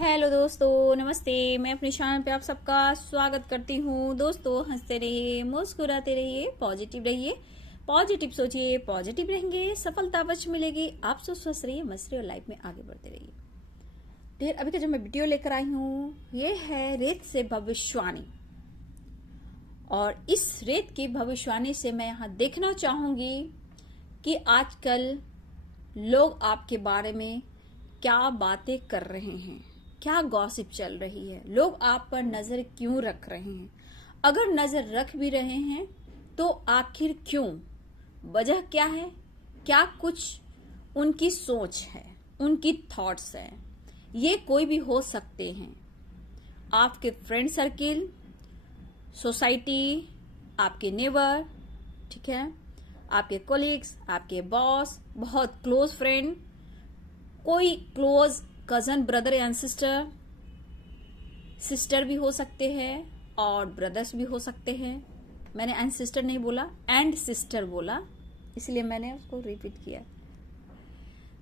Hello दोस्तों, नमस्ते। मैं अपने चैनल पे आप सबका स्वागत करती हूँ। दोस्तों, हंसते रहिए, मुस्कुराते रहिए, पॉजिटिव रहिए, पॉजिटिव सोचिए, पॉजिटिव रहेंगे, सफलता अवश्य मिलेगी। आप स्वस्थ रहिए, मस्त रहिए और लाइफ में आगे बढ़ते रहिए। फिर अभी का जो मैं वीडियो लेकर आई हूँ ये है रेत से भविष्यवाणी। और इस रेत की भविष्यवाणी से मैं यहाँ देखना चाहूंगी कि आजकल लोग आपके बारे में क्या बातें कर रहे हैं, क्या गॉसिप चल रही है, लोग आप पर नजर क्यों रख रहे हैं। अगर नजर रख भी रहे हैं तो आखिर क्यों, वजह क्या है, क्या कुछ उनकी सोच है, उनकी थॉट्स है। ये कोई भी हो सकते हैं, आपके फ्रेंड सर्किल, सोसाइटी, आपके नेबर, ठीक है, आपके कोलिग्स, आपके बॉस, बहुत क्लोज फ्रेंड, कोई close cousin, brother and sister भी हो सकते हैं और ब्रदर्स भी हो सकते हैं। मैंने एंड सिस्टर नहीं बोला, एंड सिस्टर बोला, इसलिए मैंने उसको रिपीट किया।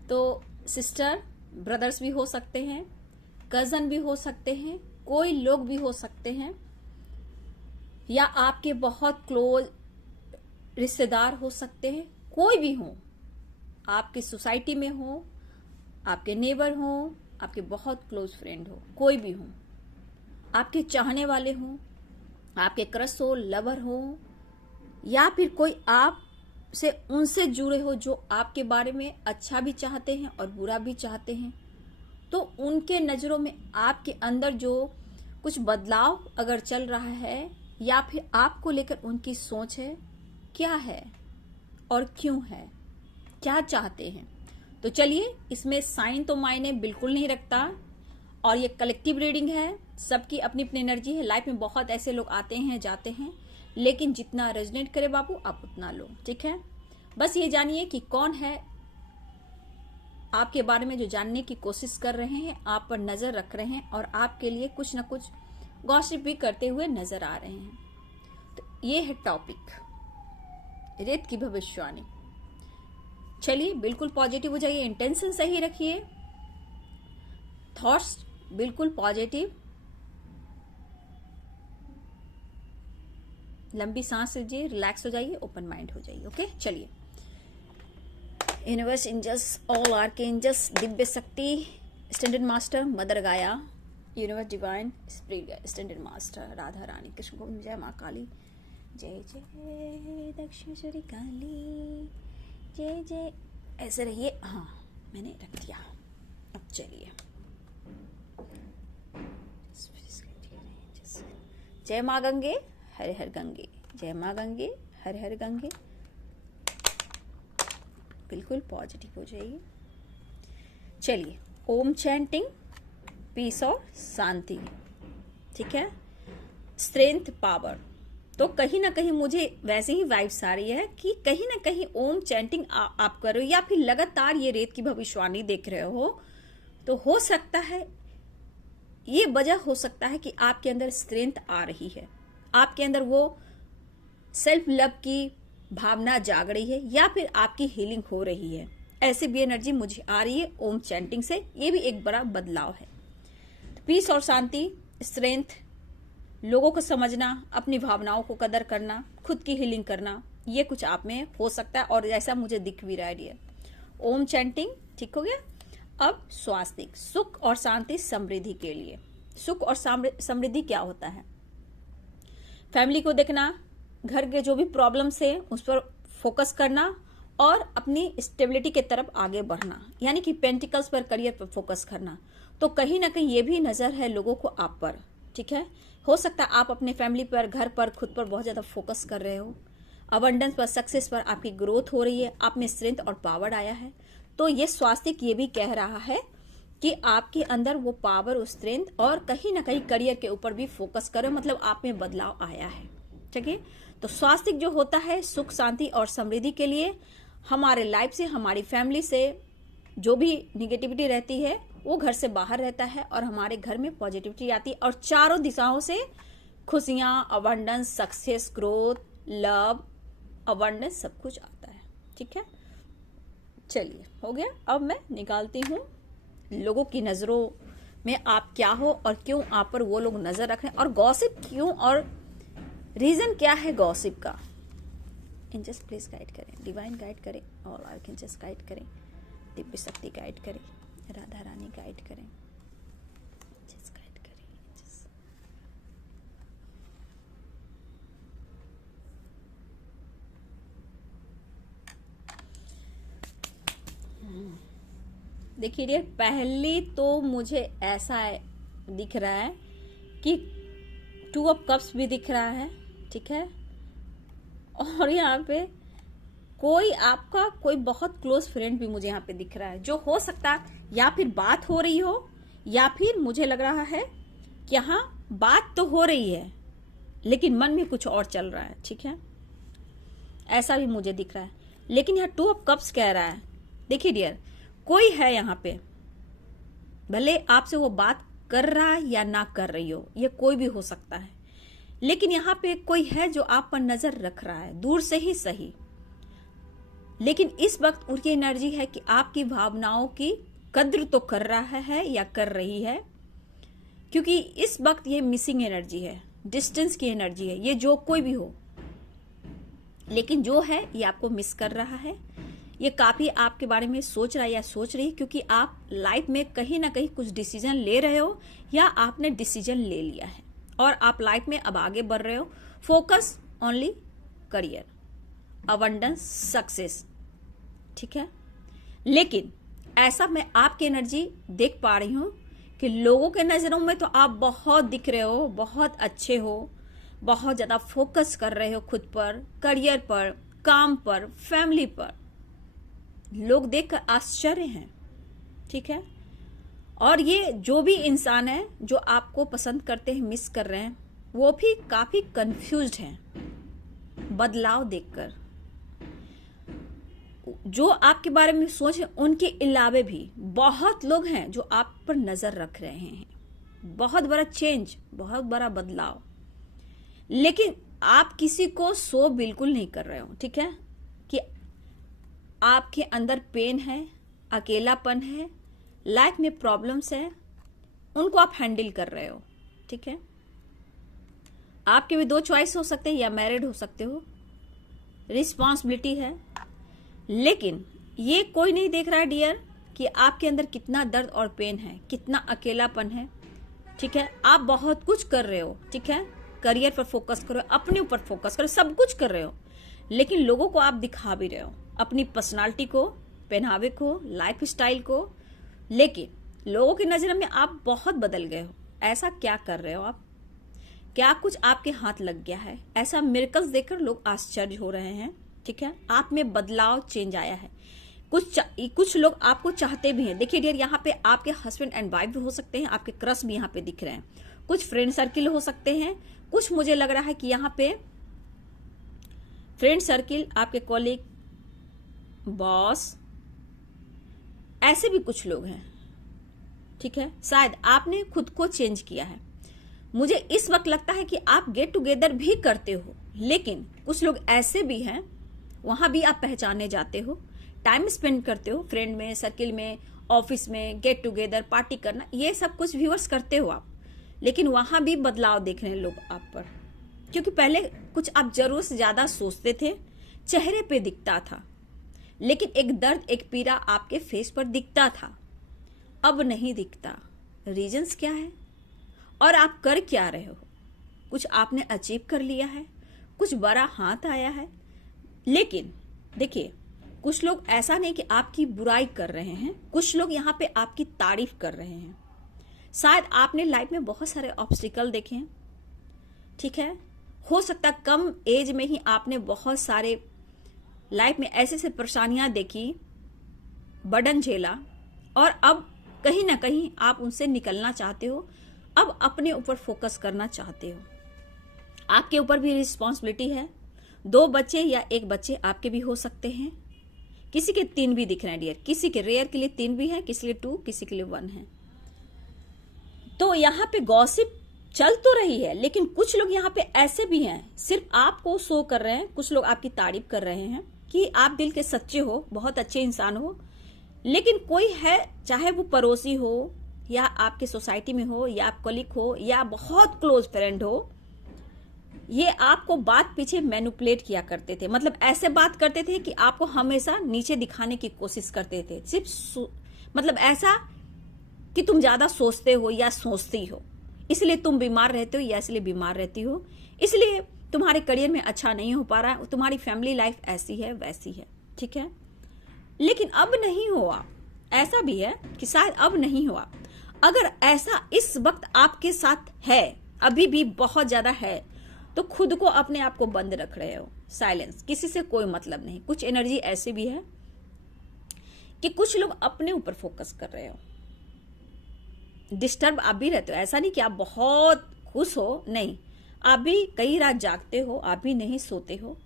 तो सिस्टर, ब्रदर्स भी हो सकते हैं, कजन भी हो सकते हैं, कोई लोग भी हो सकते हैं, या आपके बहुत क्लोज रिश्तेदार हो सकते हैं। कोई भी हो, आपकी सोसाइटी में हो, आपके नेबर हो, आपके बहुत क्लोज फ्रेंड हो, कोई भी हो, आपके चाहने वाले हो, आपके क्रश हो, लवर हो, या फिर कोई आप से उनसे जुड़े हो जो आपके बारे में अच्छा भी चाहते हैं और बुरा भी चाहते हैं। तो उनके नजरों में आपके अंदर जो कुछ बदलाव अगर चल रहा है या फिर आपको लेकर उनकी सोच है, क्या है और क्यों है, क्या चाहते हैं। तो चलिए, इसमें साइन तो मायने बिल्कुल नहीं रखता और ये कलेक्टिव रीडिंग है, सबकी अपनी अपनी एनर्जी है। लाइफ में बहुत ऐसे लोग आते हैं जाते हैं, लेकिन जितना रेजोनेट करे बाबू आप उतना लो, ठीक है। बस ये जानिए कि कौन है आपके बारे में जो जानने की कोशिश कर रहे हैं, आप पर नजर रख रहे हैं और आपके लिए कुछ ना कुछ गॉसिप भी करते हुए नजर आ रहे हैं। तो ये है टॉपिक, रेत की भविष्यवाणी। चलिए, बिल्कुल पॉजिटिव हो जाइए, इंटेंशन सही रखिए, थॉट्स बिल्कुल पॉजिटिव, लंबी सांस लीजिए, रिलैक्स हो जाइए, ओपन माइंड हो जाइए। ओके, चलिए। यूनिवर्स, एंजल्स, ऑल आर्कएंजल्स, दिव्य शक्ति, ascended master, mother Gaia, universe divine spirit, ascended master, Radha Rani, Krishna Govind, जय माँ काली, जय जय दक्षिणेश्वरी काली, जय जय। ऐसे रहिए। हाँ, मैंने रख दिया। अब चलिए, जय माँ गंगे, हर हर गंगे, जय माँ गंगे, हर हर गंगे। बिल्कुल पॉजिटिव हो जाइए। चलिए, ओम चैंटिंग, पीस और शांति, ठीक है, स्ट्रेंथ, पावर। तो कहीं ना कहीं मुझे वैसे ही वाइब्स आ रही है कि कहीं ना कहीं ओम चैंटिंग आप कर रहे हो या फिर लगातार ये रेत की भविष्यवाणी देख रहे हो, तो हो सकता है ये वजह हो सकता है कि आपके अंदर स्ट्रेंथ आ रही है, आपके अंदर वो सेल्फ लव की भावना जाग रही है, या फिर आपकी हीलिंग हो रही है। ऐसी भी एनर्जी मुझे आ रही है ओम चैंटिंग से। ये भी एक बड़ा बदलाव है। पीस और शांति, स्ट्रेंथ, लोगों को समझना, अपनी भावनाओं को कदर करना, खुद की हीलिंग करना, ये कुछ आप में हो सकता है और ऐसा मुझे दिख भी रहा है। ओम चैंटिंग ठीक हो गया। अब स्वास्तिक, सुख और शांति, समृद्धि के लिए। सुख और समृद्धि क्या होता है? फैमिली को देखना, घर के जो भी प्रॉब्लम्स है उस पर फोकस करना और अपनी स्टेबिलिटी के तरफ आगे बढ़ना, यानी कि पेंटिकल्स पर, करियर पर फोकस करना। तो कहीं ना कहीं ये भी नजर है लोगों को आप पर, ठीक है। हो सकता है आप अपने फैमिली पर, घर पर, खुद पर बहुत ज्यादा फोकस कर रहे हो। अबंडेंस पर, सक्सेस पर आपकी ग्रोथ हो रही है, आप में स्ट्रेंथ और पावर आया है। तो ये स्वास्तिक ये भी कह रहा है कि आपके अंदर वो पावर और स्ट्रेंथ और कहीं ना कहीं करियर के ऊपर भी फोकस करो, मतलब आप में बदलाव आया है, ठीक है। तो स्वास्तिक जो होता है सुख, शांति और समृद्धि के लिए, हमारे लाइफ से, हमारी फैमिली से जो भी निगेटिविटी रहती है वो घर से बाहर रहता है और हमारे घर में पॉजिटिविटी आती है और चारों दिशाओं से खुशियां, abundance, success, growth, love, abundance सब कुछ आता है, ठीक है। चलिए, हो गया। अब मैं निकालती हूँ लोगों की नजरों में आप क्या हो और क्यों आप पर वो लोग नजर रख रहे हैं, और गॉसिप क्यों और रीजन क्या है गॉसिप का। एंजल्स प्लीज गाइड करें, डिवाइन गाइड करें, और आर्कएंजल्स गाइड करें, दिव्य शक्ति गाइड करें, राधा रानी गाइड करें, एंजल्स गाइड करें, एंजल्स। देखिए डियर, पहली तो मुझे ऐसा दिख रहा है कि 2 ऑफ कप्स भी दिख रहा है, ठीक है, और यहाँ पे कोई आपका कोई बहुत क्लोज फ्रेंड भी मुझे यहाँ पे दिख रहा है, जो हो सकता है या फिर बात हो रही हो, या फिर मुझे लग रहा है कि यहाँ बात तो हो रही है लेकिन मन में कुछ और चल रहा है, ठीक है, ऐसा भी मुझे दिख रहा है। लेकिन यहाँ 2 ऑफ कप्स कह रहा है, देखिए डियर, कोई है यहाँ पे, भले आपसे वो बात कर रहा है या ना कर रही हो, ये कोई भी हो सकता है, लेकिन यहाँ पे कोई है जो आप पर नजर रख रहा है, दूर से ही सही। लेकिन इस वक्त उनकी एनर्जी है कि आपकी भावनाओं की कद्र तो कर रहा है या कर रही है, क्योंकि इस वक्त ये मिसिंग एनर्जी है, डिस्टेंस की एनर्जी है, ये जो कोई भी हो, लेकिन जो है ये आपको मिस कर रहा है, ये काफी आपके बारे में सोच रहा है या सोच रही है, क्योंकि आप लाइफ में कहीं ना कहीं कुछ डिसीजन ले रहे हो या आपने डिसीजन ले लिया है और आप लाइफ में अब आगे बढ़ रहे हो। Focus only career, abundance, success, ठीक है। लेकिन ऐसा मैं आपकी एनर्जी देख पा रही हूं कि लोगों के नजरों में तो आप बहुत दिख रहे हो, बहुत अच्छे हो, बहुत ज्यादा फोकस कर रहे हो खुद पर, करियर पर, काम पर, फैमिली पर, लोग देखकर आश्चर्य हैं, ठीक है। और ये जो भी इंसान है जो आपको पसंद करते हैं, मिस कर रहे हैं, वो भी काफी कंफ्यूज्ड हैं बदलाव देखकर। जो आपके बारे में सोच, उनके अलावे भी बहुत लोग हैं जो आप पर नजर रख रहे हैं, बहुत बड़ा चेंज, बहुत बड़ा बदलाव, लेकिन आप किसी को शो बिल्कुल नहीं कर रहे हो, ठीक है, कि आपके अंदर पेन है, अकेलापन है, लाइफ में प्रॉब्लम्स है, उनको आप हैंडल कर रहे हो, ठीक है। आपके भी 2 चॉइस हो सकते हैं, या मैरिड हो सकते हो, रिस्पॉन्सिबिलिटी है, लेकिन ये कोई नहीं देख रहा है डियर कि आपके अंदर कितना दर्द और पेन है, कितना अकेलापन है, ठीक है। आप बहुत कुछ कर रहे हो, ठीक है, करियर पर फोकस करो, अपने ऊपर फोकस करो, सब कुछ कर रहे हो, लेकिन लोगों को आप दिखा भी रहे हो, अपनी पर्सनालिटी को, पहनावे को, लाइफ स्टाइल को, लेकिन लोगों की नजर में आप बहुत बदल गए हो। ऐसा क्या कर रहे हो आप? क्या कुछ आपके हाथ लग गया है? ऐसा मिरेकल्स देखकर लोग आश्चर्य हो रहे हैं, ठीक है। आप में बदलाव, चेंज आया है। कुछ लोग आपको चाहते भी हैं। देखिए डियर, यहाँ पे आपके हस्बैंड एंड वाइफ भी हो सकते हैं, आपके क्रश भी यहाँ पे दिख रहे हैं, कुछ फ्रेंड सर्किल हो सकते हैं, कुछ मुझे लग रहा है कि यहाँ पे फ्रेंड सर्किल, आपके कॉलीग, बॉस, ऐसे भी कुछ लोग हैं, ठीक है। शायद आपने खुद को चेंज किया है। मुझे इस वक्त लगता है कि आप गेट टुगेदर भी करते हो, लेकिन कुछ लोग ऐसे भी हैं, वहां भी आप पहचाने जाते हो, टाइम स्पेंड करते हो, फ्रेंड में, सर्किल में, ऑफिस में, गेट टुगेदर, पार्टी करना, ये सब कुछ व्यूअर्स करते हो आप, लेकिन वहां भी बदलाव देख रहे हैं लोग आप पर, क्योंकि पहले कुछ आप जरूर से ज्यादा सोचते थे, चेहरे पे दिखता था, लेकिन एक दर्द, एक पीड़ा आपके फेस पर दिखता था, अब नहीं दिखता। रीजंस क्या है और आप कर क्या रहे हो? कुछ आपने अचीव कर लिया है, कुछ बड़ा हाथ आया है, लेकिन देखिए, कुछ लोग ऐसा नहीं कि आपकी बुराई कर रहे हैं, कुछ लोग यहाँ पे आपकी तारीफ कर रहे हैं। शायद आपने लाइफ में बहुत सारे ऑब्स्टिकल देखे हैं, ठीक है। हो सकता कम एज में ही आपने बहुत सारे लाइफ में ऐसे से परेशानियां देखी, बर्डन झेला, और अब कहीं ना कहीं आप उनसे निकलना चाहते हो, अब अपने ऊपर फोकस करना चाहते हो। आपके ऊपर भी रिस्पॉन्सिबिलिटी है। 2 बच्चे या 1 बच्चे आपके भी हो सकते हैं, किसी के 3 भी दिख रहे हैं डियर, किसी के रेयर के लिए 3 भी है, किसी के लिए 2, किसी के लिए 1 है। तो यहाँ पे गॉसिप चल तो रही है, लेकिन कुछ लोग यहाँ पे ऐसे भी हैं, सिर्फ आपको शो कर रहे हैं, कुछ लोग आपकी तारीफ कर रहे हैं कि आप दिल के सच्चे हो, बहुत अच्छे इंसान हो, लेकिन कोई है, चाहे वो पड़ोसी हो या आपके सोसाइटी में हो, या आप कलीग हो, या बहुत क्लोज फ्रेंड हो, ये आपको बात पीछे मैनिपुलेट किया करते थे। मतलब ऐसे बात करते थे कि आपको हमेशा नीचे दिखाने की कोशिश करते थे, सिर्फ मतलब ऐसा कि तुम ज्यादा सोचते हो या सोचती हो, इसलिए तुम बीमार रहते हो या इसलिए बीमार रहती हो, इसलिए तुम्हारे करियर में अच्छा नहीं हो पा रहा है, तुम्हारी फैमिली लाइफ ऐसी है वैसी है, ठीक है। लेकिन अब नहीं हुआ, ऐसा भी है कि शायद अब नहीं हुआ। अगर ऐसा इस वक्त आपके साथ है, अभी भी बहुत ज्यादा है, तो खुद को अपने आप को बंद रख रहे हो, साइलेंस, किसी से कोई मतलब नहीं। कुछ एनर्जी ऐसी भी है कि कुछ लोग अपने ऊपर फोकस कर रहे हो, डिस्टर्ब आप भी रहते हो। ऐसा नहीं कि आप बहुत खुश हो, नहीं, आप भी कई रात जागते हो, आप भी नहीं सोते हो।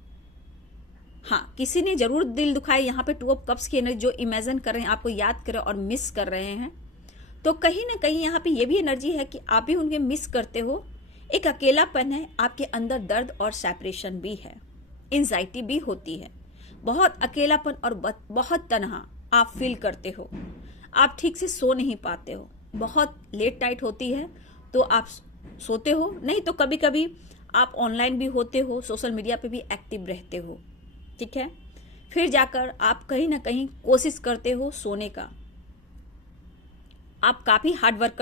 हाँ, किसी ने जरूर दिल दुखाए। यहाँ पे 2 ऑफ कप्स की एनर्जी जो इमेजिन कर रहे हैं, आपको याद कर रहे और मिस कर रहे हैं, तो कहीं ना कहीं यहाँ पे ये भी एनर्जी है कि आप भी उनके मिस करते हो। एक अकेलापन है, आपके अंदर दर्द और सेपरेशन भी है, एंजाइटी भी होती है, बहुत अकेलापन और बहुत तन्हा आप फील करते हो। आप ठीक से सो नहीं पाते हो, बहुत लेट नाइट होती है तो आप सोते हो नहीं, तो कभी कभी आप ऑनलाइन भी होते हो, सोशल मीडिया पे भी एक्टिव रहते हो, ठीक है। फिर जाकर आप कहीं ना कहीं कोशिश करते हो सोने का, आप काफी हार्ड वर्क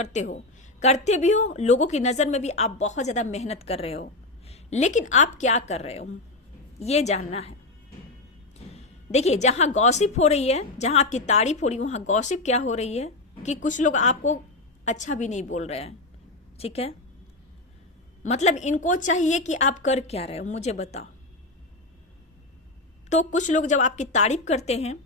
करते भी हो, लोगों की नजर में भी आप बहुत ज्यादा मेहनत कर रहे हो, लेकिन आप क्या कर रहे हो ये जानना है। देखिए, जहां गॉसिप हो रही है, जहां आपकी तारीफ हो रही है, वहां गॉसिप क्या हो रही है कि कुछ लोग आपको अच्छा भी नहीं बोल रहे हैं, ठीक है। मतलब इनको चाहिए कि आप कर क्या रहे हो, मुझे बताओ। तो कुछ लोग जब आपकी तारीफ करते हैं,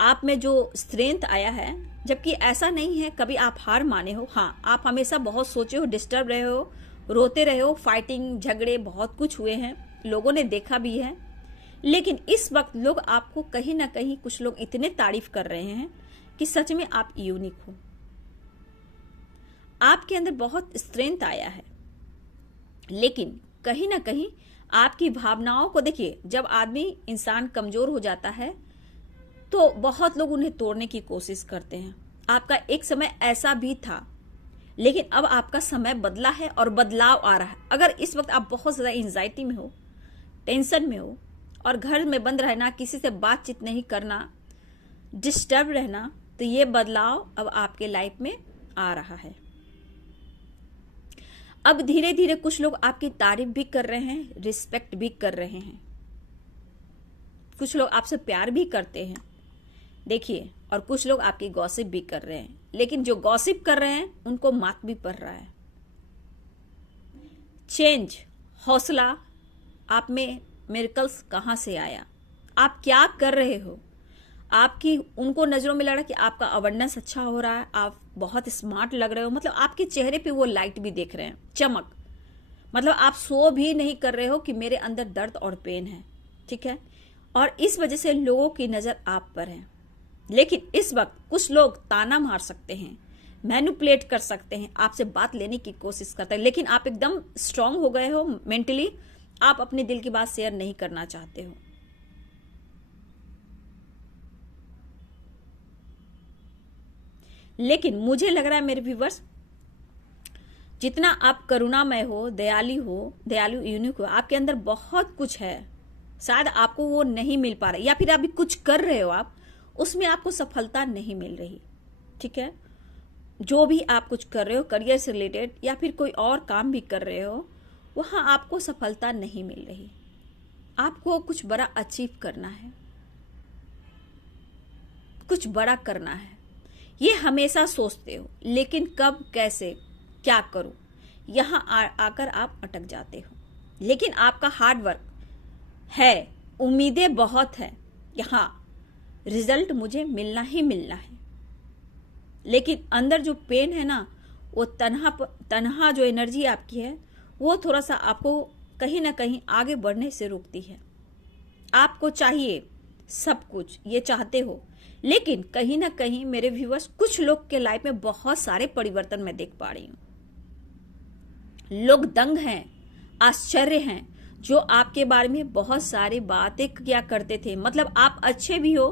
आप में जो स्ट्रेंथ आया है, जबकि ऐसा नहीं है कभी आप हार माने हो। हाँ, आप हमेशा बहुत सोचे हो, डिस्टर्ब रहे हो, रोते रहे हो, फाइटिंग झगड़े बहुत कुछ हुए हैं, लोगों ने देखा भी है। लेकिन इस वक्त लोग आपको कहीं ना कहीं, कुछ लोग इतने तारीफ कर रहे हैं कि सच में आप यूनिक हो, आपके अंदर बहुत स्ट्रेंथ आया है। लेकिन कहीं ना कहीं आपकी भावनाओं को देखिए, जब आदमी इंसान कमजोर हो जाता है तो बहुत लोग उन्हें तोड़ने की कोशिश करते हैं। आपका एक समय ऐसा भी था, लेकिन अब आपका समय बदला है और बदलाव आ रहा है। अगर इस वक्त आप बहुत ज्यादा एंजाइटी में हो, टेंशन में हो, और घर में बंद रहना, किसी से बातचीत नहीं करना, डिस्टर्ब रहना, तो ये बदलाव अब आपके लाइफ में आ रहा है। अब धीरे धीरे कुछ लोग आपकी तारीफ भी कर रहे हैं, रिस्पेक्ट भी कर रहे हैं, कुछ लोग आपसे प्यार भी करते हैं, देखिए, और कुछ लोग आपकी गॉसिप भी कर रहे हैं। लेकिन जो गॉसिप कर रहे हैं उनको मात भी पड़ रहा है। चेंज, हौसला आप में, मिरेकल्स कहां से आया, आप क्या कर रहे हो, आपकी उनको नजरों में लग रहा है कि आपका अवेयरनेस अच्छा हो रहा है, आप बहुत स्मार्ट लग रहे हो, मतलब आपके चेहरे पे वो लाइट भी देख रहे हैं, चमक। मतलब आप सो भी नहीं कर रहे हो कि मेरे अंदर दर्द और पेन है, ठीक है। और इस वजह से लोगों की नजर आप पर है। लेकिन इस वक्त कुछ लोग ताना मार सकते हैं, मैनिपुलेट कर सकते हैं, आपसे बात लेने की कोशिश करते हैं, लेकिन आप एकदम स्ट्रांग हो गए हो मेंटली, आप अपने दिल की बात शेयर नहीं करना चाहते हो। लेकिन मुझे लग रहा है मेरे व्यूवर्स, जितना आप करुणामय हो, दयालु यूनिक हो, आपके अंदर बहुत कुछ है, शायद आपको वो नहीं मिल पा रहा, या फिर अभी कुछ कर रहे हो आप, उसमें आपको सफलता नहीं मिल रही, ठीक है। जो भी आप कुछ कर रहे हो, करियर से रिलेटेड या फिर कोई और काम भी कर रहे हो, वहां आपको सफलता नहीं मिल रही। आपको कुछ बड़ा अचीव करना है, कुछ बड़ा करना है, ये हमेशा सोचते हो, लेकिन कब, कैसे, क्या करूं, यहां आकर आप अटक जाते हो। लेकिन आपका हार्ड वर्क है, उम्मीदें बहुत है, यहां रिजल्ट मुझे मिलना ही मिलना है। लेकिन अंदर जो पेन है ना, वो तन्हा जो एनर्जी आपकी है, वो थोड़ा सा आपको कहीं ना कहीं आगे बढ़ने से रोकती है। आपको चाहिए सब कुछ, ये चाहते हो, लेकिन कहीं ना कहीं मेरे व्यूअर्स, कुछ लोग के लाइफ में बहुत सारे परिवर्तन मैं देख पा रही हूं। लोग दंग हैं, आश्चर्य हैं, जो आपके बारे में बहुत सारी बातें किया करते थे। मतलब आप अच्छे भी हो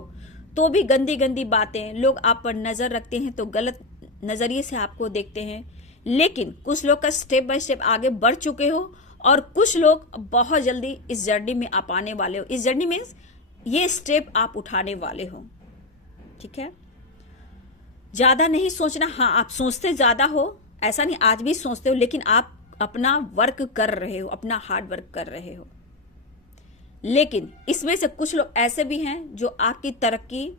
तो भी गंदी गंदी बातें, लोग आप पर नजर रखते हैं तो गलत नजरिए से आपको देखते हैं, लेकिन कुछ लोग का स्टेप बाय स्टेप आगे बढ़ चुके हो और कुछ लोग बहुत जल्दी इस जर्नी में आप आने वाले हो। इस जर्नी मीन्स ये स्टेप आप उठाने वाले हो। ठीक है, ज्यादा नहीं सोचना। हाँ, आप सोचते ज्यादा हो, ऐसा नहीं, आज भी सोचते हो, लेकिन आप अपना वर्क कर रहे हो, अपना हार्ड वर्क कर रहे हो। लेकिन इसमें से कुछ लोग ऐसे भी हैं जो आपकी तरक्की,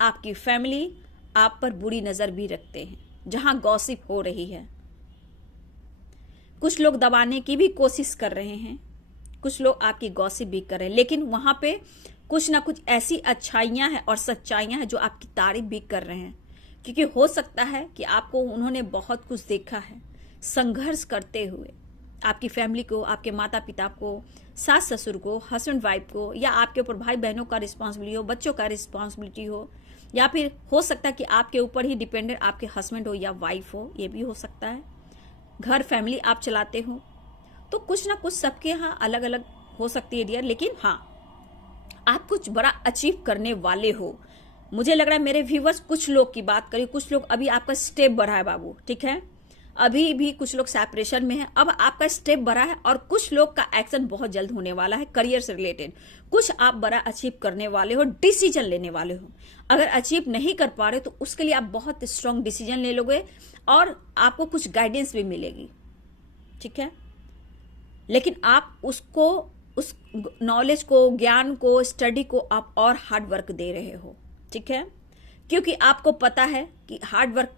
आपकी फैमिली, आप पर बुरी नजर भी रखते हैं, जहां गॉसिप हो रही है। कुछ लोग दबाने की भी कोशिश कर रहे हैं, कुछ लोग आपकी गॉसिप भी कर रहे हैं, लेकिन वहां पे कुछ ना कुछ ऐसी अच्छाइयां हैं और सच्चाइयां हैं जो आपकी तारीफ भी कर रहे हैं। क्योंकि हो सकता है कि आपको उन्होंने बहुत कुछ देखा है संघर्ष करते हुए, आपकी फैमिली को, आपके माता पिता को, सास ससुर को, हस्बैंड वाइफ को, या आपके ऊपर भाई बहनों का रिस्पॉन्सिबिलिटी हो, बच्चों का रिस्पॉन्सिबिलिटी हो, या फिर हो सकता है कि आपके ऊपर ही डिपेंडेंट आपके हस्बैंड हो या वाइफ हो, ये भी हो सकता है। घर फैमिली आप चलाते हो, तो कुछ ना कुछ सबके यहाँ अलग अलग हो सकती है डियर। लेकिन हाँ, आप कुछ बड़ा अचीव करने वाले हो। मुझे लग रहा है मेरे व्यूवर्स, कुछ लोग की बात करिए, कुछ लोग अभी आपका स्टेप बढ़ा है बाबू। ठीक है, अभी भी कुछ लोग सेपरेशन में है, अब आपका स्टेप बढ़ा है, और कुछ लोग का एक्शन बहुत जल्द होने वाला है करियर से रिलेटेड। कुछ आप बड़ा अचीव करने वाले हो, डिसीजन लेने वाले हो। अगर अचीव नहीं कर पा रहे तो उसके लिए आप बहुत स्ट्रांग डिसीजन ले लोगे और आपको कुछ गाइडेंस भी मिलेगी। ठीक है, लेकिन आप उसको, उस नॉलेज को, ज्ञान को, स्टडी को आप और हार्ड वर्क दे रहे हो। ठीक है, क्योंकि आपको पता है कि हार्ड वर्क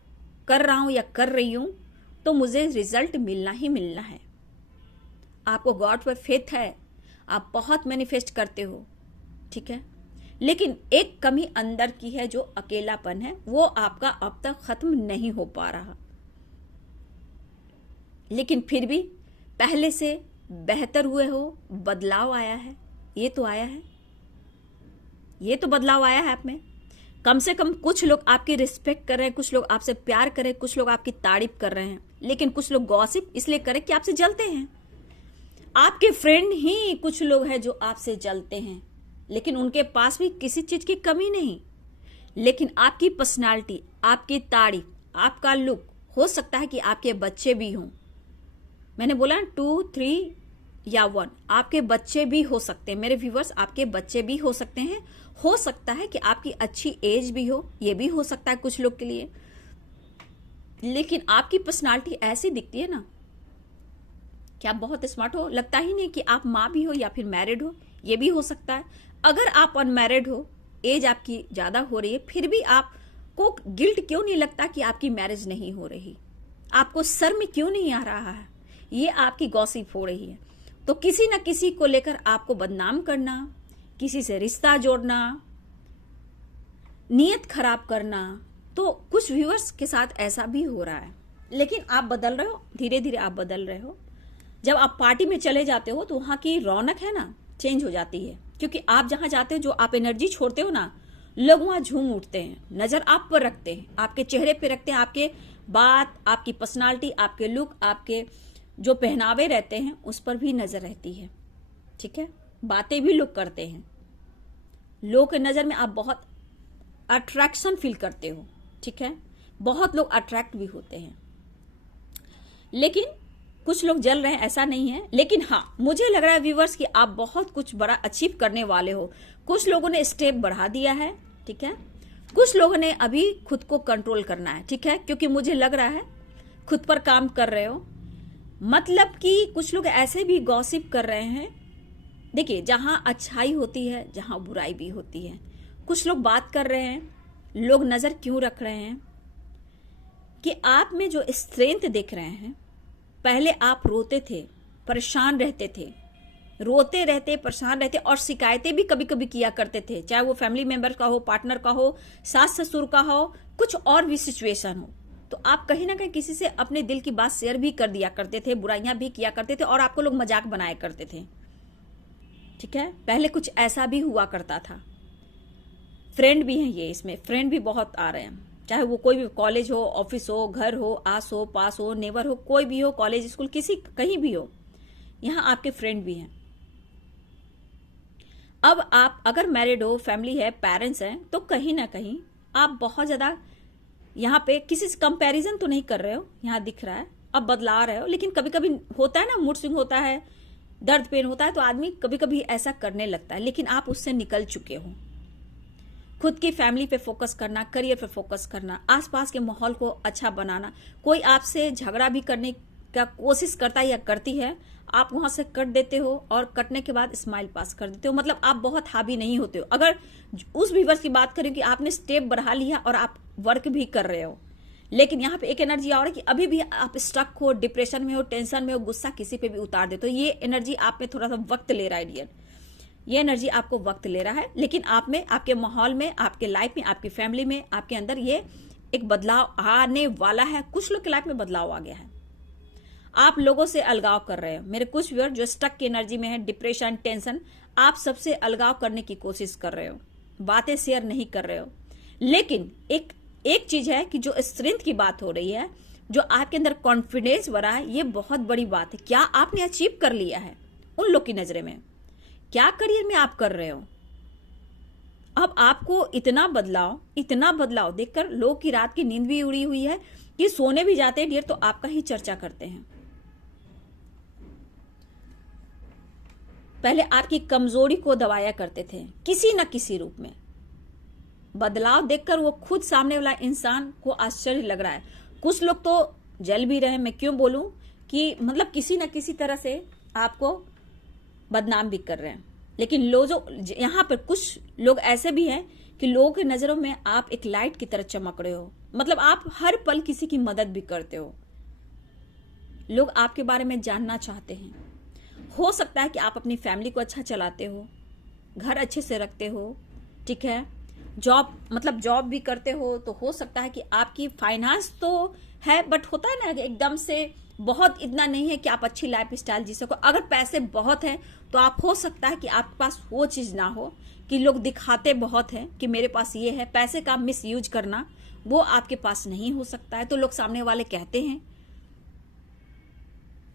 कर रहा हूं या कर रही हूं तो मुझे रिजल्ट मिलना ही मिलना है। आपको गॉड पर फेथ है, आप बहुत मैनिफेस्ट करते हो। ठीक है, लेकिन एक कमी अंदर की है, जो अकेलापन है, वो आपका अब तक खत्म नहीं हो पा रहा। लेकिन फिर भी पहले से बेहतर हुए हो, बदलाव आया है, ये तो आया है, ये तो बदलाव आया है आप में। कम से कम कुछ लोग आपकी रिस्पेक्ट कर रहे हैं, कुछ लोग आपसे प्यार कर रहे हैं, कुछ लोग आपकी तारीफ कर रहे हैं, लेकिन कुछ लोग गॉसिप इसलिए करें कि आपसे जलते हैं। आपके फ्रेंड ही कुछ लोग हैं जो आपसे जलते हैं, लेकिन उनके पास भी किसी चीज की कमी नहीं, लेकिन आपकी पर्सनालिटी, आपकी तारीफ, आपका लुक, हो सकता है कि आपके बच्चे भी हों। मैंने बोला 2, 3 या 1, आपके बच्चे भी हो सकते हैं मेरे व्यूवर्स, आपके बच्चे भी हो सकते हैं। हो सकता है कि आपकी अच्छी एज भी हो, ये भी हो सकता है कुछ लोग के लिए, लेकिन आपकी पर्सनालिटी ऐसी दिखती है ना कि आप बहुत स्मार्ट हो। लगता ही नहीं कि आप माँ भी हो या फिर मैरिड हो, ये भी हो सकता है। अगर आप अनमैरिड हो, एज आपकी ज्यादा हो रही है, फिर भी आपको गिल्ट क्यों नहीं लगता कि आपकी मैरिज नहीं हो रही? आपको शर्म क्यों नहीं आ रहा है? ये आपकी गॉसिप हो रही है। तो किसी न किसी को लेकर आपको बदनाम करना, किसी से रिश्ता जोड़ना, नीयत खराब करना, तो कुछ व्यूअर्स के साथ ऐसा भी हो रहा है। लेकिन आप बदल रहे हो, धीरे धीरे आप बदल रहे हो। जब आप पार्टी में चले जाते हो तो वहां की रौनक है ना, चेंज हो जाती है, क्योंकि आप जहां जाते हो, जो आप एनर्जी छोड़ते हो ना, लोग वहां झूम उठते हैं, नजर आप पर रखते हैं, आपके चेहरे पे रखते हैं, आपके बात, आपकी पर्सनालिटी, आपके लुक, आपके जो पहनावे रहते हैं उस पर भी नजर रहती है। ठीक है, बातें भी लोग करते हैं, लोग के नजर में आप बहुत अट्रैक्शन फील करते हो। ठीक है, बहुत लोग अट्रैक्ट भी होते हैं, लेकिन कुछ लोग जल रहे हैं, ऐसा नहीं है। लेकिन हाँ, मुझे लग रहा है व्यूवर्स कि आप बहुत कुछ बड़ा अचीव करने वाले हो। कुछ लोगों ने स्टेप बढ़ा दिया है, ठीक है, कुछ लोगों ने अभी खुद को कंट्रोल करना है। ठीक है, क्योंकि मुझे लग रहा है खुद पर काम कर रहे हो। मतलब कि कुछ लोग ऐसे भी गॉसिप कर रहे हैं। देखिए, जहां अच्छाई होती है, जहां बुराई भी होती है। कुछ लोग बात कर रहे हैं, लोग नजर क्यों रख रहे हैं कि आप में जो स्ट्रेंथ देख रहे हैं। पहले आप रोते थे, परेशान रहते थे, रोते रहते, परेशान रहते, और शिकायतें भी कभी कभी किया करते थे, चाहे वो फैमिली मेंबर का हो, पार्टनर का हो, सास ससुर का हो, कुछ और भी सिचुएशन हो। तो आप कहीं ना कहीं किसी से अपने दिल की बात शेयर भी कर दिया करते थे, बुराइयां भी किया करते थे, और आपको लोग मजाक बनाया करते थे। ठीक है, पहले कुछ ऐसा भी हुआ करता था। फ्रेंड भी हैं, ये इसमें फ्रेंड भी बहुत आ रहे हैं, चाहे वो कोई भी कॉलेज हो, ऑफिस हो, घर हो, आस हो, पास हो, नेबर हो, कोई भी हो, कॉलेज, स्कूल, किसी कहीं भी हो, यहाँ आपके फ्रेंड भी हैं। अब आप अगर मैरिड हो, फैमिली है, पेरेंट्स हैं, तो कहीं ना कहीं आप बहुत ज्यादा यहाँ पे किसी से कंपैरिजन तो नहीं कर रहे हो, यहाँ दिख रहा है अब बदला रहे हो, लेकिन कभी कभी होता है ना, मूड स्विंग होता है, दर्द पेन होता है, तो आदमी कभी कभी ऐसा करने लगता है, लेकिन आप उससे निकल चुके हो। खुद की फैमिली पे फोकस करना, करियर पे फोकस करना, आसपास के माहौल को अच्छा बनाना। कोई आपसे झगड़ा भी करने का कोशिश करता है या करती है, आप वहां से कट देते हो और कटने के बाद स्माइल पास कर देते हो, मतलब आप बहुत हावी नहीं होते हो। अगर उस व्यूअर्स की बात करें कि आपने स्टेप बढ़ा लिया और आप वर्क भी कर रहे हो, लेकिन यहाँ पे एक एनर्जी आ रहा है कि अभी भी आप स्टक हो, डिप्रेशन में हो, टेंशन में हो, गुस्सा किसी पे भी उतार दे, तो ये एनर्जी आप में थोड़ा सा वक्त ले रहा है डियर। ये एनर्जी आपको वक्त ले रहा है, लेकिन आप में, आपके माहौल में, आपके लाइफ में, आपकी फैमिली में, आपके अंदर ये एक बदलाव आने वाला है। कुछ लोग की लाइफ में बदलाव आ गया है। आप लोगों से अलगाव कर रहे हो। मेरे कुछ व्यूअर जो स्टक की एनर्जी में है, डिप्रेशन, टेंशन, आप सबसे अलगाव करने की कोशिश कर रहे हो, बातें शेयर नहीं कर रहे हो। लेकिन एक चीज है कि जो स्ट्रेंथ की बात हो रही है, जो आपके अंदर कॉन्फिडेंस बढ़ा है, ये बहुत बड़ी बात है। क्या आपने अचीव कर लिया है उन लोग की नजरे में? क्या करियर में आप कर रहे हो? अब आपको इतना बदलाव देखकर लोग की रात की नींद भी उड़ी हुई है कि सोने भी जाते हैं डियर तो आपका ही चर्चा करते हैं। पहले आपकी कमजोरी को दबाया करते थे किसी न किसी रूप में। बदलाव देखकर वो खुद सामने वाला इंसान को आश्चर्य लग रहा है। कुछ लोग तो जल भी रहे, मैं क्यों बोलूं कि मतलब किसी न किसी तरह से आपको बदनाम भी कर रहे हैं। लेकिन लोग जो यहाँ पर कुछ लोग ऐसे भी हैं कि लोगों की नजरों में आप एक लाइट की तरह चमक रहे हो, मतलब आप हर पल किसी की मदद भी करते हो। लोग आपके बारे में जानना चाहते हैं। हो सकता है कि आप अपनी फैमिली को अच्छा चलाते हो, घर अच्छे से रखते हो, ठीक है, जॉब भी करते हो, तो हो सकता है कि आपकी फाइनेंस तो है, बट होता है ना कि एकदम से बहुत इतना नहीं है कि आप अच्छी लाइफ स्टाइल जी सको। अगर पैसे बहुत हैं तो आप, हो सकता है कि आपके पास वो चीज ना हो कि लोग दिखाते बहुत हैं कि मेरे पास ये है, पैसे का मिस यूज करना वो आपके पास नहीं हो सकता है, तो लोग सामने वाले कहते हैं,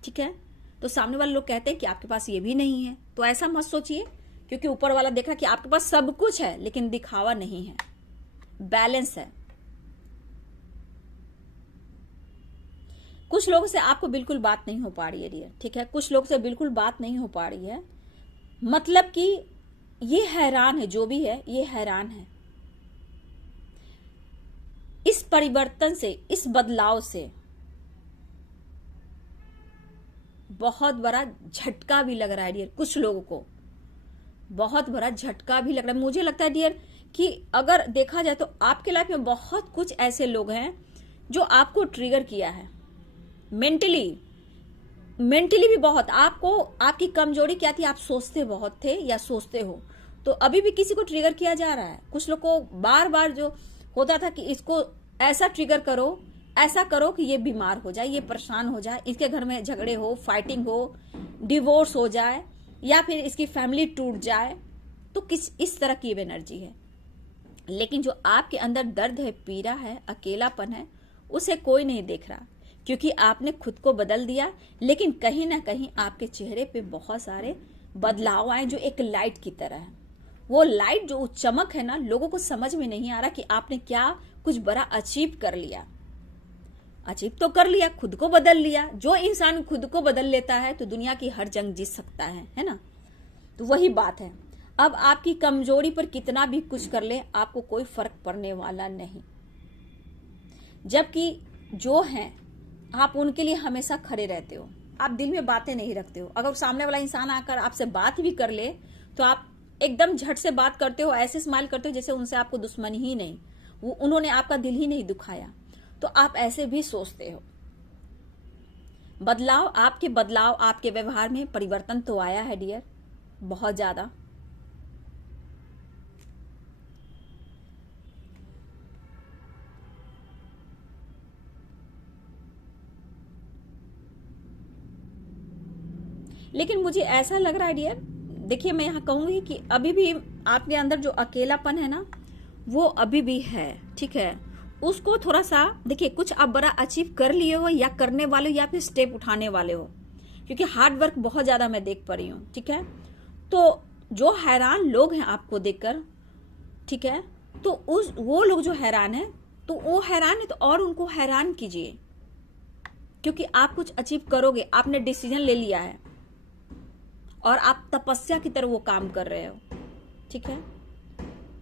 ठीक है, तो सामने वाले लोग कहते हैं कि आपके पास ये भी नहीं है। तो ऐसा मत सोचिए, क्योंकि ऊपर वाला देख रहा कि आपके पास सब कुछ है लेकिन दिखावा नहीं है, बैलेंस है। कुछ लोगों से आपको बिल्कुल बात नहीं हो पा रही है डियर, ठीक है, कुछ लोग से बिल्कुल बात नहीं हो पा रही है, मतलब कि ये हैरान है, जो भी है ये हैरान है इस परिवर्तन से, इस बदलाव से। बहुत बड़ा झटका भी लग रहा है डियर, कुछ लोगों को बहुत बड़ा झटका भी लग रहा है। मुझे लगता है डियर कि अगर देखा जाए तो आपके लाइफ में बहुत कुछ ऐसे लोग हैं जो आपको ट्रिगर किया है मेंटली भी बहुत। आपको, आपकी कमजोरी क्या थी? आप सोचते बहुत थे या सोचते हो, तो अभी भी किसी को ट्रिगर किया जा रहा है। कुछ लोग को बार बार जो होता था कि इसको ऐसा ट्रिगर करो, ऐसा करो कि ये बीमार हो जाए, ये परेशान हो जाए, इसके घर में झगड़े हो, फाइटिंग हो, डिवोर्स हो जाए, या फिर इसकी फैमिली टूट जाए, तो किस इस तरह की एनर्जी है। लेकिन जो आपके अंदर दर्द है, पीड़ा है, अकेलापन है, उसे कोई नहीं देख रहा, क्योंकि आपने खुद को बदल दिया। लेकिन कहीं ना कहीं आपके चेहरे पे बहुत सारे बदलाव आए जो एक लाइट की तरह है। वो लाइट जो चमक है ना, लोगों को समझ में नहीं आ रहा कि आपने क्या कुछ बड़ा अचीव कर लिया। अचीव तो कर लिया, खुद को बदल लिया। जो इंसान खुद को बदल लेता है तो दुनिया की हर जंग जीत सकता है ना। तो वही बात है। अब आपकी कमजोरी पर कितना भी कुछ कर ले, आपको कोई फर्क पड़ने वाला नहीं, जबकि जो हैं आप उनके लिए हमेशा खड़े रहते हो। आप दिल में बातें नहीं रखते हो। अगर सामने वाला इंसान आकर आपसे बात भी कर ले तो आप एकदम झट से बात करते हो, ऐसे स्माइल करते हो जैसे उनसे आपको दुश्मनी ही नहीं, वो उन्होंने आपका दिल ही नहीं दुखाया। तो आप ऐसे भी सोचते हो। बदलाव आपके व्यवहार में परिवर्तन तो आया है डियर, बहुत ज्यादा। लेकिन मुझे ऐसा लग रहा है डियर, देखिए मैं यहाँ कहूंगी कि अभी भी आपके अंदर जो अकेलापन है ना, वो अभी भी है, ठीक है। उसको थोड़ा सा देखिए, कुछ आप बड़ा अचीव कर लिए हो या करने वाले हो या फिर स्टेप उठाने वाले हो, क्योंकि हार्ड वर्क बहुत ज्यादा मैं देख पा रही हूँ, ठीक है। तो जो हैरान लोग हैं आपको देखकर, ठीक है, तो वो लोग जो हैरान है तो वो हैरान है तो और उनको हैरान कीजिए, क्योंकि आप कुछ अचीव करोगे, आपने डिसीजन ले लिया है और आप तपस्या की तरह वो काम कर रहे हो, ठीक है,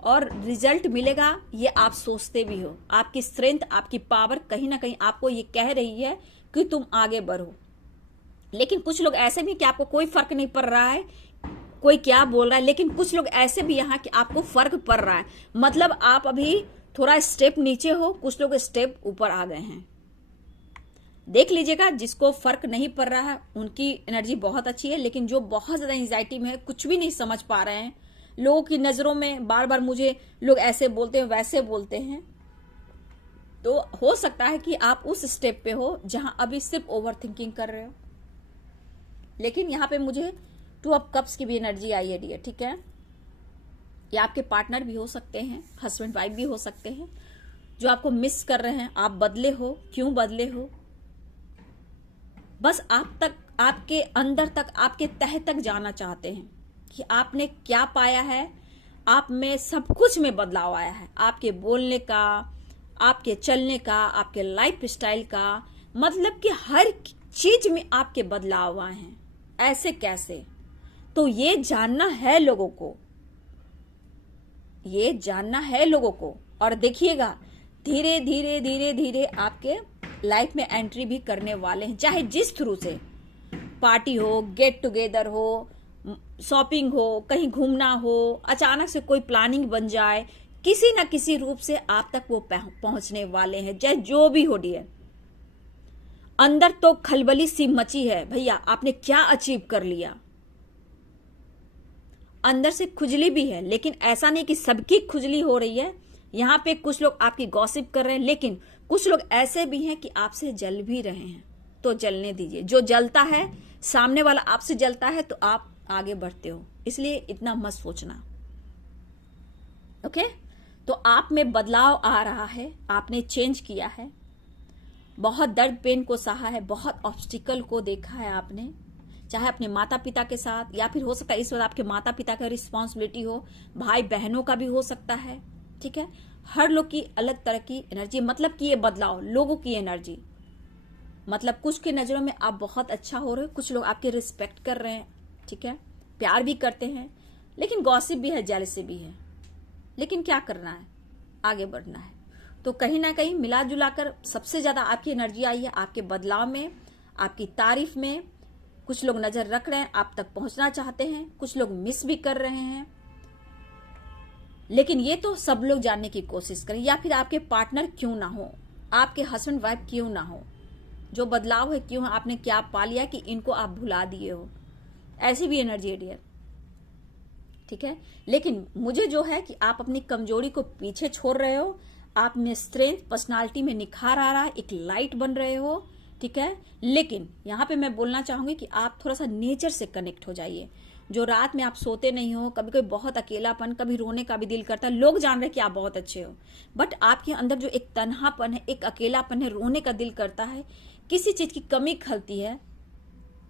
और रिजल्ट मिलेगा ये आप सोचते भी हो। आपकी स्ट्रेंथ, आपकी पावर कहीं ना कहीं आपको ये कह रही है कि तुम आगे बढ़ो। लेकिन कुछ लोग ऐसे भी कि आपको कोई फर्क नहीं पड़ रहा है कोई क्या बोल रहा है, लेकिन कुछ लोग ऐसे भी यहाँ कि आपको फर्क पड़ रहा है, मतलब आप अभी थोड़ा स्टेप नीचे हो, कुछ लोग स्टेप ऊपर आ गए हैं। देख लीजिएगा, जिसको फर्क नहीं पड़ रहा है उनकी एनर्जी बहुत अच्छी है, लेकिन जो बहुत ज्यादा एंजाइटी में है, कुछ भी नहीं समझ पा रहे हैं, लोगों की नजरों में बार बार मुझे लोग ऐसे बोलते हैं वैसे बोलते हैं, तो हो सकता है कि आप उस स्टेप पे हो जहां अभी सिर्फ ओवर थिंकिंग कर रहे हो। लेकिन यहाँ पे मुझे 2 ऑफ कप्स की भी एनर्जी आई है डियर, ठीक है। ये आपके पार्टनर भी हो सकते हैं, हस्बैंड वाइफ भी हो सकते हैं, जो आपको मिस कर रहे हैं। आप बदले हो, क्यों बदले हो? बस आप तक, आपके अंदर तक, आपके तह तक जाना चाहते हैं कि आपने क्या पाया है। आप में सब कुछ में बदलाव आया है, आपके बोलने का, आपके चलने का, आपके लाइफ स्टाइल का, मतलब कि हर चीज में आपके बदलाव आए हैं। ऐसे कैसे? तो ये जानना है लोगों को, ये जानना है लोगों को। और देखिएगा धीरे धीरे धीरे धीरे आपके लाइफ में एंट्री भी करने वाले हैं, चाहे जिस थ्रू से, पार्टी हो, गेट टुगेदर हो, शॉपिंग हो, कहीं घूमना हो, अचानक से कोई प्लानिंग बन जाए, किसी ना किसी रूप से आप तक वो पहुंचने वाले हैं, चाहे जो भी हो डियर। अंदर तो खलबली सी मची है भैया, आपने क्या अचीव कर लिया। अंदर से खुजली भी है, लेकिन ऐसा नहीं कि सबकी खुजली हो रही है। यहाँ पे कुछ लोग आपकी गॉसिप कर रहे हैं, लेकिन कुछ लोग ऐसे भी हैं कि आपसे जल भी रहे हैं, तो जलने दीजिए। जो जलता है, सामने वाला आपसे जलता है तो आप आगे बढ़ते हो, इसलिए इतना मत सोचना। ओके, तो आप में बदलाव आ रहा है, आपने चेंज किया है, बहुत दर्द पेन को सहा है, बहुत ऑब्स्टिकल को देखा है आपने, चाहे अपने माता पिता के साथ, या फिर हो सकता है इस वक्त आपके माता पिता का रिस्पॉन्सिबिलिटी हो, भाई बहनों का भी हो सकता है, ठीक है। हर लोग की अलग तरह की एनर्जी, मतलब कि ये बदलाव लोगों की एनर्जी, मतलब कुछ के नजरों में आप बहुत अच्छा हो रहे हो, कुछ लोग आपके रिस्पेक्ट कर रहे हैं, ठीक है, प्यार भी करते हैं, लेकिन गॉसिप भी है, जेलसी भी है। लेकिन क्या करना है, आगे बढ़ना है। तो कहीं ना कहीं मिला जुला कर सबसे ज्यादा आपकी एनर्जी आई है आपके बदलाव में, आपकी तारीफ में। कुछ लोग नजर रख रहे हैं, आप तक पहुंचना चाहते हैं, कुछ लोग मिस भी कर रहे हैं, लेकिन ये तो सब लोग जानने की कोशिश करें। या फिर आपके पार्टनर क्यों ना हो, आपके हस्बैंड वाइफ क्यों ना हो, जो बदलाव है क्यों है, आपने क्या पा लिया कि इनको आप भुला दिए हो, ऐसी भी एनर्जी है डियर, ठीक है। लेकिन मुझे जो है कि आप अपनी कमजोरी को पीछे छोड़ रहे हो, आप में स्ट्रेंथ, पर्सनालिटी में निखार आ रहा है, एक लाइट बन रहे हो, ठीक है। लेकिन यहाँ पे मैं बोलना चाहूंगी कि आप थोड़ा सा नेचर से कनेक्ट हो जाइए। जो रात में आप सोते नहीं हो, कभी कभी बहुत अकेलापन, कभी रोने का भी दिल करता है, लोग जान रहे कि आप बहुत अच्छे हो, बट आपके अंदर जो एक तन्हापन है, एक अकेलापन है, रोने का दिल करता है, किसी चीज की कमी खलती है,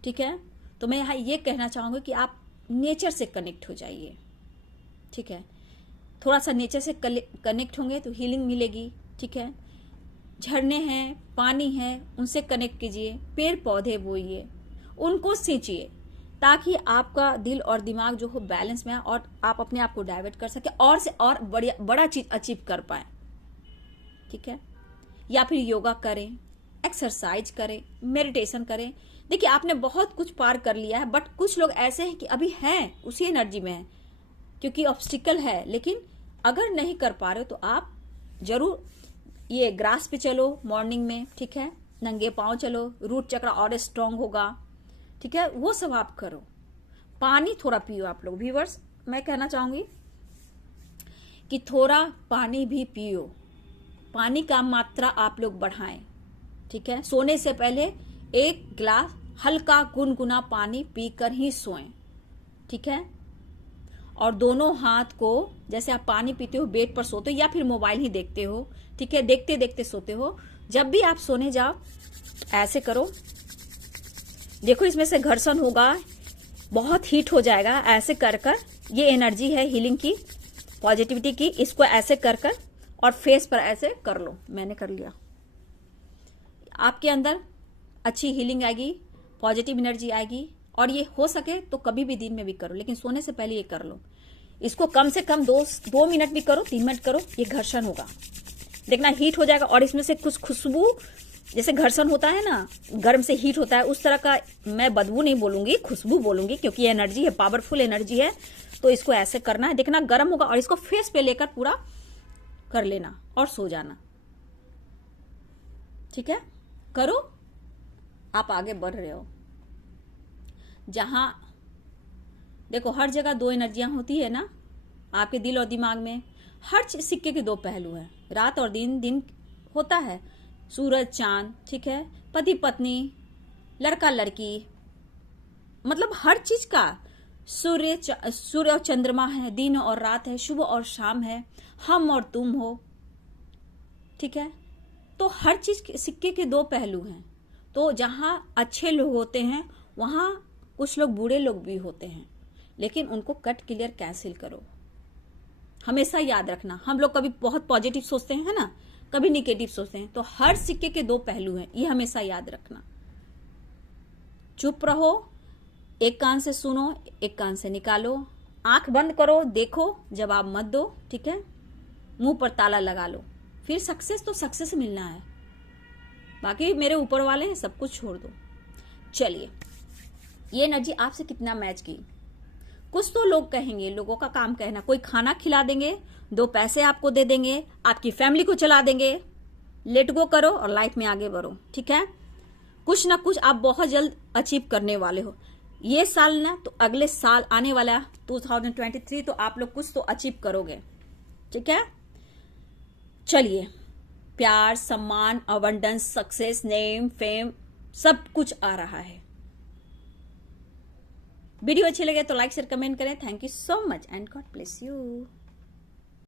ठीक है। तो मैं यहाँ ये कहना चाहूंगी कि आप नेचर से कनेक्ट हो जाइए, ठीक है। थोड़ा सा नेचर से कनेक्ट होंगे तो हीलिंग मिलेगी, ठीक है। झरने हैं, पानी है, उनसे कनेक्ट कीजिए, पेड़ पौधे बोइए, उनको सींचिए, ताकि आपका दिल और दिमाग जो हो बैलेंस में आए और आप अपने आप को डाइवर्ट कर सके और से और बड़ा चीज अचीव कर पाए, ठीक है। या फिर योगा करें, एक्सरसाइज करें, मेडिटेशन करें। देखिए आपने बहुत कुछ पार कर लिया है, बट कुछ लोग ऐसे हैं कि अभी हैं उसी एनर्जी में है, क्योंकि ऑब्स्टिकल है। लेकिन अगर नहीं कर पा रहे हो तो आप जरूर ये ग्रास पे चलो मॉर्निंग में, ठीक है, नंगे पांव चलो, रूट चक्र और स्ट्रांग होगा, ठीक है, वो सब आप करो। पानी थोड़ा पियो आप लोग व्यूअर्स, मैं कहना चाहूंगी कि थोड़ा पानी भी पियो, पानी का मात्रा आप लोग बढ़ाएं, ठीक है। सोने से पहले 1 गिलास हल्का गुनगुना पानी पीकर ही सोएं, ठीक है। और दोनों हाथ को, जैसे आप पानी पीते हो बेड पर सोते हो या फिर मोबाइल ही देखते हो, ठीक है, देखते देखते सोते हो, जब भी आप सोने जाओ ऐसे करो। देखो इसमें से घर्षण होगा, बहुत हीट हो जाएगा, ऐसे कर कर, ये एनर्जी है हीलिंग की, पॉजिटिविटी की, इसको ऐसे कर कर और फेस पर ऐसे कर लो। मैंने कर लिया। आपके अंदर अच्छी हीलिंग आएगी, पॉजिटिव एनर्जी आएगी। और ये हो सके तो कभी भी दिन में भी करो, लेकिन सोने से पहले ये कर लो। इसको कम से कम 2 मिनट भी करो, 3 मिनट करो। ये घर्षण होगा, देखना हीट हो जाएगा। और इसमें से कुछ खुशबू, जैसे घर्षण होता है ना, गर्म से हीट होता है, उस तरह का मैं बदबू नहीं बोलूंगी, खुशबू बोलूंगी, क्योंकि ये एनर्जी है, पावरफुल एनर्जी है। तो इसको ऐसे करना है, देखना गर्म होगा। और इसको फेस पे लेकर पूरा कर लेना और सो जाना। ठीक है, करो। आप आगे बढ़ रहे हो। जहां देखो हर जगह 2 एनर्जियां होती है ना, आपके दिल और दिमाग में। हर सिक्के के 2 पहलू हैं, रात और दिन। दिन होता है सूरज चांद, ठीक है, पति पत्नी, लड़का लड़की, मतलब हर चीज का। सूर्य और चंद्रमा है, दिन और रात है, सुबह और शाम है, हम और तुम हो। ठीक है, तो हर चीज सिक्के के 2 पहलू हैं। तो जहां अच्छे लोग होते हैं वहां कुछ लोग बुरे लोग भी होते हैं, लेकिन उनको कट क्लियर कैंसिल करो। हमेशा याद रखना, हम लोग कभी बहुत पॉजिटिव सोचते हैं, है ना, कभी निगेटिव सोचते हैं। तो हर सिक्के के 2 पहलू हैं, ये हमेशा याद रखना। चुप रहो, एक कान से सुनो, एक कान से निकालो। आंख बंद करो, देखो, जवाब मत दो। ठीक है, मुंह पर ताला लगा लो। फिर सक्सेस तो सक्सेस मिलना है, बाकी मेरे ऊपर वाले हैं, सब कुछ छोड़ दो। चलिए, ये एनर्जी आपसे कितना मैच की। कुछ तो लोग कहेंगे, लोगों का काम कहना, कोई खाना खिला देंगे, 2 पैसे आपको दे देंगे, आपकी फैमिली को चला देंगे। लेट गो करो और लाइफ में आगे बढ़ो। ठीक है, कुछ ना कुछ आप बहुत जल्द अचीव करने वाले हो। ये साल ना तो अगले साल आने वाला 2023, तो आप लोग कुछ तो अचीव करोगे। ठीक है, चलिए, प्यार, सम्मान, अबंडेंस, सक्सेस, नेम, फेम, सब कुछ आ रहा है। वीडियो अच्छी लगे तो लाइक शेयर कमेंट करें। Thank you so much and God bless you.